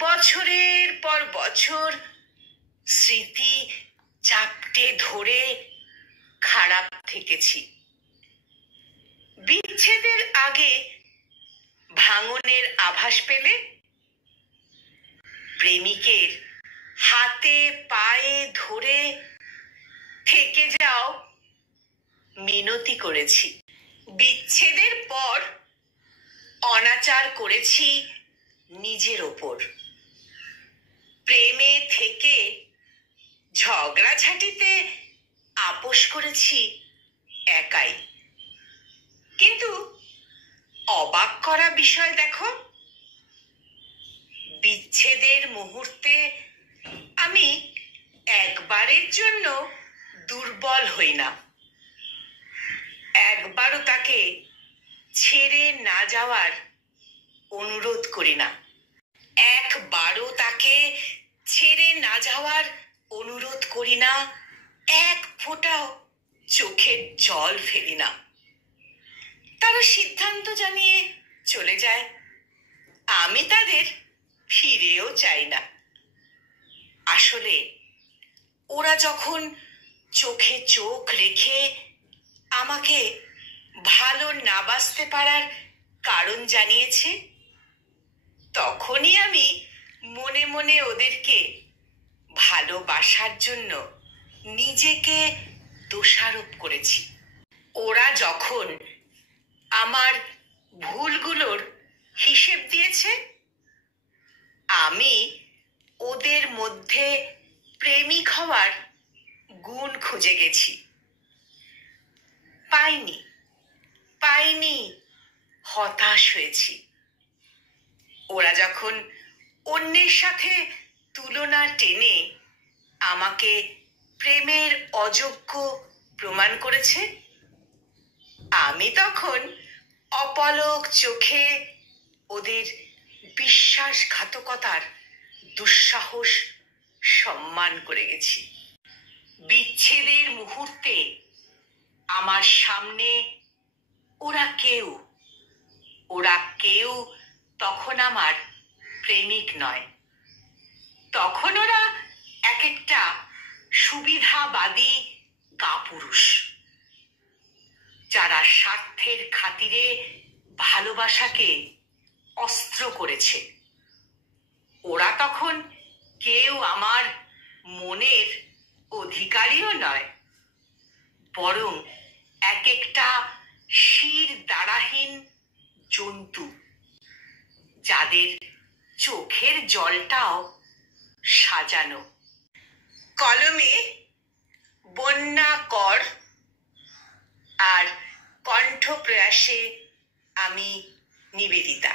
বছরের পর বছর স্মৃতি চাপটে ধরে খারাপ থেকেছি। বিচ্ছেদের আগে ভাঙনের আভাস পেলে প্রেমিকের হাতে পায়ে ধরে থেকে যাও মিনতি করেছি। বিচ্ছেদের পর অনাচার করেছি নিজের ওপর। প্রেমে থেকে ঝগড়াঝাটিতে আপোষ করেছি একাই। কিন্তু অবাক করা বিষয় দেখো, বিচ্ছেদের মুহূর্তে আমি একবারের জন্য দুর্বল হই না। একবারও তাকে ছেড়ে না যাওয়ার অনুরোধ করি না। একবারও তাকে ছেড়ে না যাওয়ার অনুরোধ করি না। এক ফোঁটাও চোখের জল ফেলি না। তারা সিদ্ধান্ত জানিয়ে চলে যায়, আমি তাদের ফিরেও চাই না। আসলে ওরা যখন চোখে চোখ রেখে আমাকে ভালো না বাসতে পারার কারণ জানিয়েছে, তখনই আমি মনে মনে ওদেরকে ভালোবাসার জন্য নিজেকে দোষারোপ করেছি। ওরা যখন আমার ভুলগুলোর হিসেব দিয়েছে, আমি ওদের মধ্যে প্রেমিক হওয়ার গুণ খুঁজে গেছি। পাইনি, হতাশ হয়েছি। ওরা যখন অন্যের সাথে তুলনা টেনে আমাকে প্রেমের অযোগ্য প্রমাণ করেছে, আমি তখন অপলক চোখে ওদের বিশ্বাসঘাতকতার দুঃসাহস সম্মান করে গেছি। বিচ্ছেদের মুহূর্তে আমার সামনে ওরা কেউ তখন আমার প্রেমিক নয়। তখন ওরা এক একটা সুবিধাবাদী কাপুরুষ, যারা স্বার্থের খাতিরে ভালোবাসাকে অস্ত্র করেছে। ওরা তখন কেউ আমার মনের অধিকারীও নয়, বরং এক একটা শির দাঁড়াহীন জন্তু, যাদের চোখের জলটাও সাজানো। কলমে বন্যা কর আর কণ্ঠপ্রয়াসে আমি নিবেদিতা।